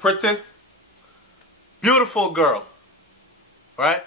pretty, beautiful girl, right?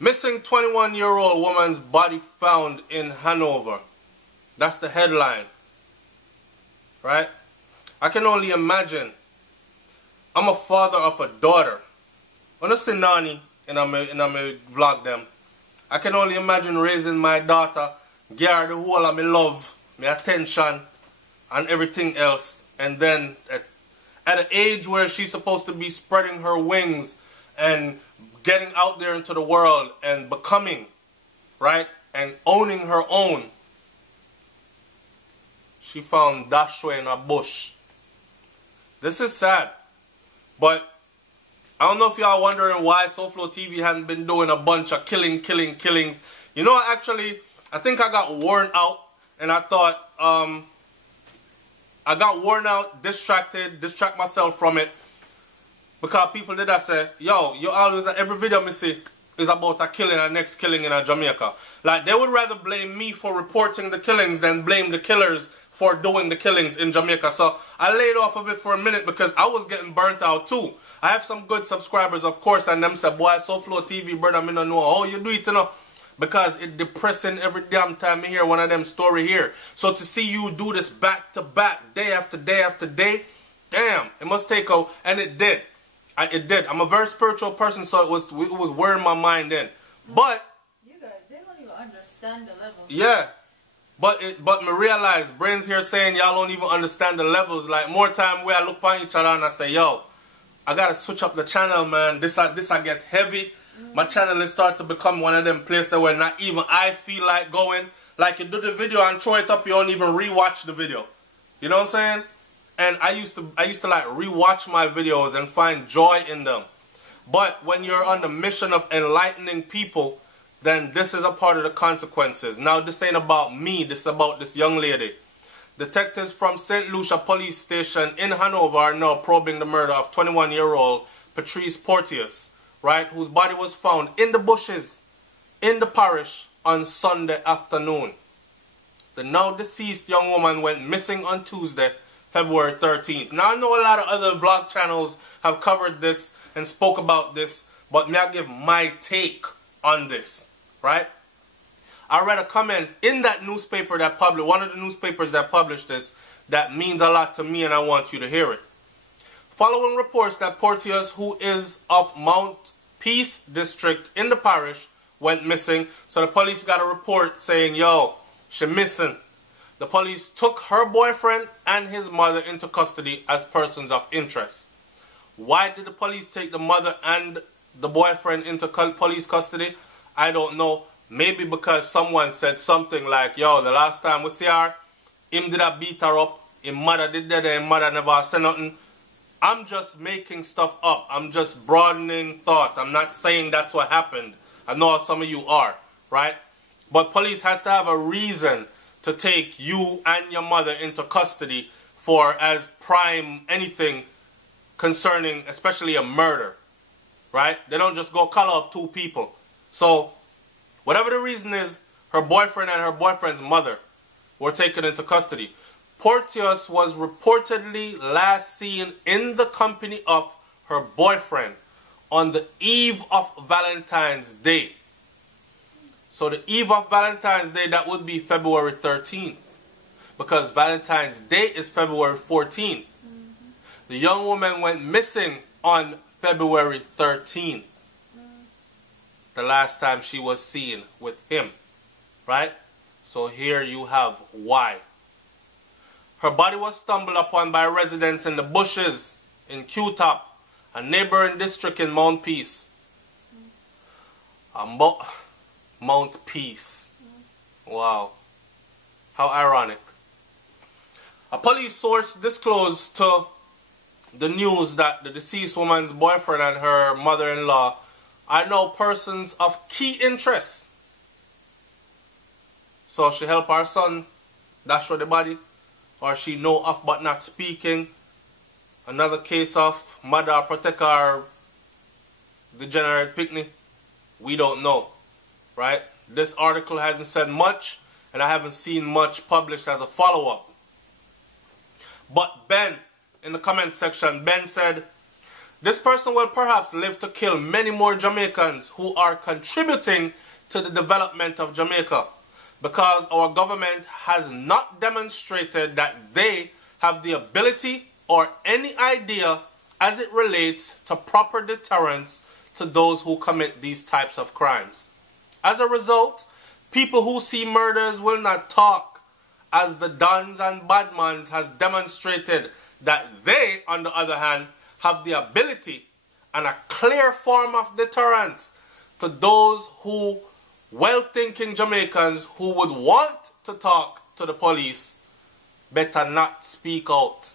Missing 21-year-old woman's body found in Hanover. That's the headline, right? I can only imagine. I'm a father of a daughter. When I see Nani in a vlog them, I can only imagine raising my daughter, give her the whole of my love, my attention, and everything else. And then at an age where she's supposed to be spreading her wings and getting out there into the world and becoming, right, and owning her own, she found Dashwa in a bush. This is sad. But I don't know if y'all wondering why SouFLoTV hasn't been doing a bunch of killings. You know, actually, I think I got worn out, and I thought, I got worn out, distract myself from it, because people did that say, yo, you always, every video me see is about a killing, a next killing in Jamaica. Like, they would rather blame me for reporting the killings than blame the killers for doing the killings in Jamaica. So I laid off of it for a minute because I was getting burnt out too. I have some good subscribers, of course, and them said, boy, SouFLoTV, brother, I don't know how you do it, you know. Because it's depressing every damn time I hear one of them story here. So to see you do this back to back, day after day after day, damn, it must take a, and it did. It did. I'm a very spiritual person, so it was wearing my mind in. But you guys, they don't even understand the levels. Yeah. But me realize, Brains here saying y'all don't even understand the levels. Like, more time where I look on each other and I say, yo, I gotta switch up the channel, man. This I get heavy. My channel is start to become one of them places where not even I feel like going. Like, you do the video and throw it up, you don't even rewatch the video. You know what I'm saying? And I used to like rewatch my videos and find joy in them. But when you're on the mission of enlightening people, then this is a part of the consequences. Now, this ain't about me. This is about this young lady. Detectives from St. Lucia Police Station in Hanover are now probing the murder of 21-year-old Patrice Porteous, right, whose body was found in the bushes in the parish on Sunday afternoon. The now deceased young woman went missing on Tuesday, February 13th. Now, I know a lot of other vlog channels have covered this and spoke about this, but may I give my take on this, right? I read a comment in that newspaper that published, one of the newspapers that published this, that means a lot to me, and I want you to hear it. Following reports that Porteous, who is of Mount Peace district in the parish, went missing, so the police got a report saying, yo, she missing. The police took her boyfriend and his mother into custody as persons of interest. Why did the police take the mother and the boyfriend into police custody? I don't know. Maybe because someone said something like, yo, the last time we see her, him did a beat her up, his mother did that, and his mother never said nothing. I'm just making stuff up. I'm just broadening thoughts. I'm not saying that's what happened. I know some of you are, right? But police has to have a reason to take you and your mother into custody for as prime anything concerning especially a murder, right? They don't just go call up two people. So whatever the reason is, her boyfriend and her boyfriend's mother were taken into custody. Porteous was reportedly last seen in the company of her boyfriend on the eve of Valentine's Day. So the eve of Valentine's Day, that would be February 13th. Because Valentine's Day is February 14th. The young woman went missing on February 13th. The last time she was seen with him. Right? So here you have why. Her body was stumbled upon by residents in the bushes in Q-Top, a neighboring district in Mount Peace. Mount Peace. Wow. How ironic. A police source disclosed to the news that the deceased woman's boyfriend and her mother-in-law are now persons of key interest. So she helped her son dash with the body, or she know of but not speaking. Another case of mother protect her degenerate picnic. We don't know, right? This article hasn't said much, and I haven't seen much published as a follow-up. But Ben, in the comment section, Ben said, this person will perhaps live to kill many more Jamaicans who are contributing to the development of Jamaica, because our government has not demonstrated that they have the ability or any idea as it relates to proper deterrence to those who commit these types of crimes. As a result, people who see murders will not talk, as the dons and badmans has demonstrated that they, on the other hand, have the ability and a clear form of deterrence to those who, well-thinking Jamaicans who would want to talk to the police, better not speak out.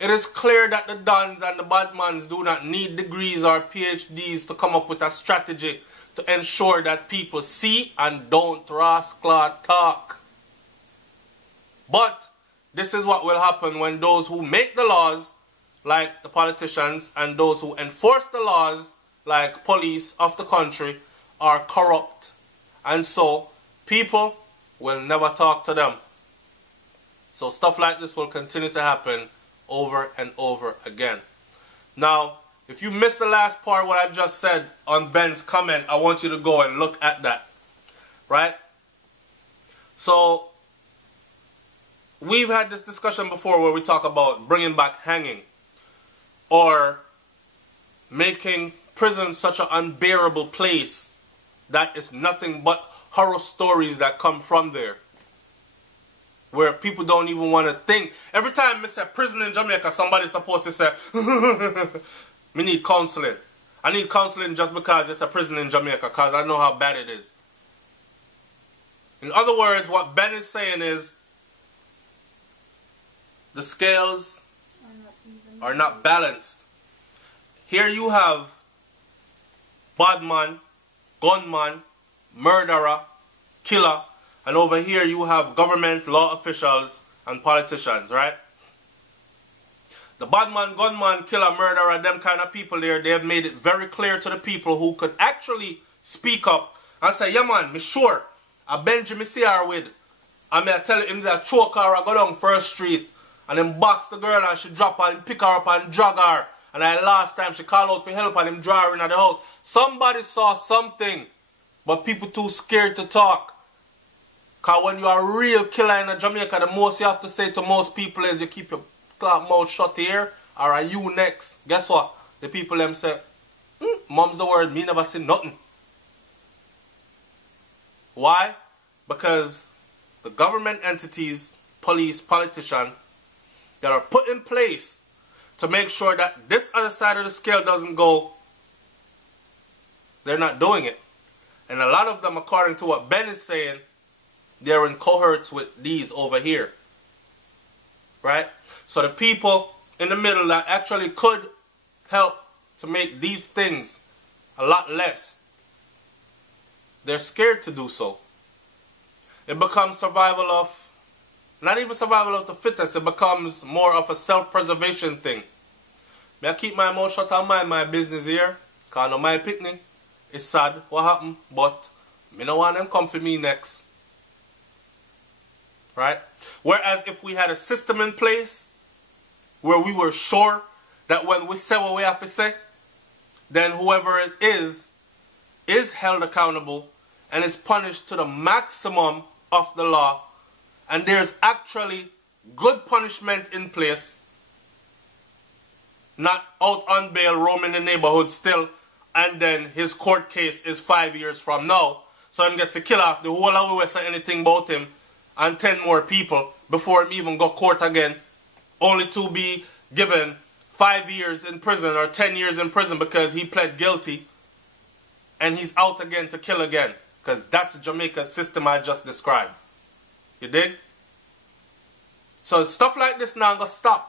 It is clear that the dons and the badmans do not need degrees or PhDs to come up with a strategy to ensure that people see and don't rascal talk. But this is what will happen when those who make the laws, like the politicians, and those who enforce the laws, like police of the country, are corrupt. And so, people will never talk to them. So stuff like this will continue to happen over and over again. Now, if you missed the last part, what I just said on Ben's comment, I want you to go and look at that. Right? So, we've had this discussion before where we talk about bringing back hanging, or making prison such an unbearable place that is nothing but horror stories that come from there, where people don't even want to think. Every time I say prison in Jamaica, somebody's supposed to say, me need counseling. I need counseling just because it's a prison in Jamaica, because I know how bad it is. In other words, what Ben is saying is, the scales are not balanced. Here you have badman, gunman, murderer, killer, and over here you have government, law officials, and politicians, right? The badman, gunman, killer, murderer, them kind of people there, they have made it very clear to the people who could actually speak up and say, yeah man, me sure, a Benji me see her with, and me I tell him that choke her, I go down First Street, and then box the girl and she drop her and pick her up and drag her. And then last time she called out for help and him draw her in at the house. Somebody saw something, but people too scared to talk. Because when you are a real killer in Jamaica, the most you have to say to most people is you keep your mouth shut here, or are you next? Guess what? The people them say, mom's the word, me never say nothing. Why? Because the government entities, police, politicians, that are put in place to make sure that this other side of the scale doesn't go, they're not doing it. And a lot of them, according to what Ben is saying, they're in cohorts with these over here. Right? So the people in the middle that actually could help to make these things a lot less, they're scared to do so. It becomes survival of, not even survival of the fittest, it becomes more of a self-preservation thing. May I keep my mouth shut and mind my business here, because I know my picnic is sad what happened, but me no want them come for me next. Right? Whereas if we had a system in place where we were sure that when we say what we have to say, then whoever it is held accountable and is punished to the maximum of the law, and there's actually good punishment in place, not out on bail roaming the neighborhood still, and then his court case is 5 years from now, so him get to kill off the whole of we say anything about him and 10 more people before him even go court again, only to be given 5 years in prison or 10 years in prison because he pled guilty and he's out again to kill again, because that's Jamaica's system I just described. You dig? So stuff like this now gonna stop.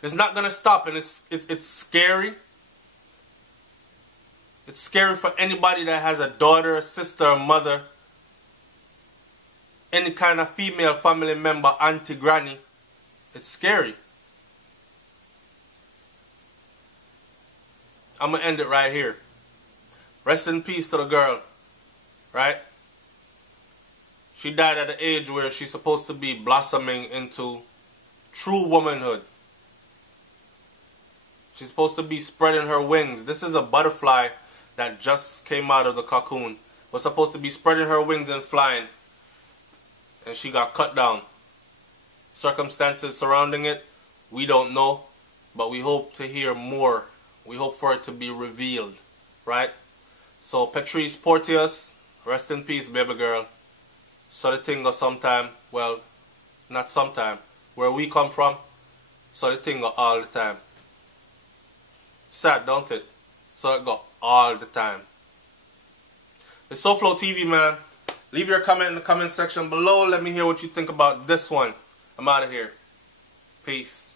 It's not gonna stop, and it's scary. It's scary for anybody that has a daughter, a sister, a mother, any kind of female family member, auntie, granny. It's scary. I'm gonna end it right here. Rest in peace to the girl, right? She died at an age where she's supposed to be blossoming into true womanhood. She's supposed to be spreading her wings. This is a butterfly that just came out of the cocoon. Was supposed to be spreading her wings and flying. And she got cut down. Circumstances surrounding it, we don't know. But we hope to hear more. We hope for it to be revealed. Right? So Patrice Porteous, rest in peace, baby girl. So the thing go sometime. Well, not sometime. Where we come from, so the thing go all the time. Sad, don't it? So it go all the time. It's SouFLoTV, man. Leave your comment in the comment section below. Let me hear what you think about this one. I'm out of here. Peace.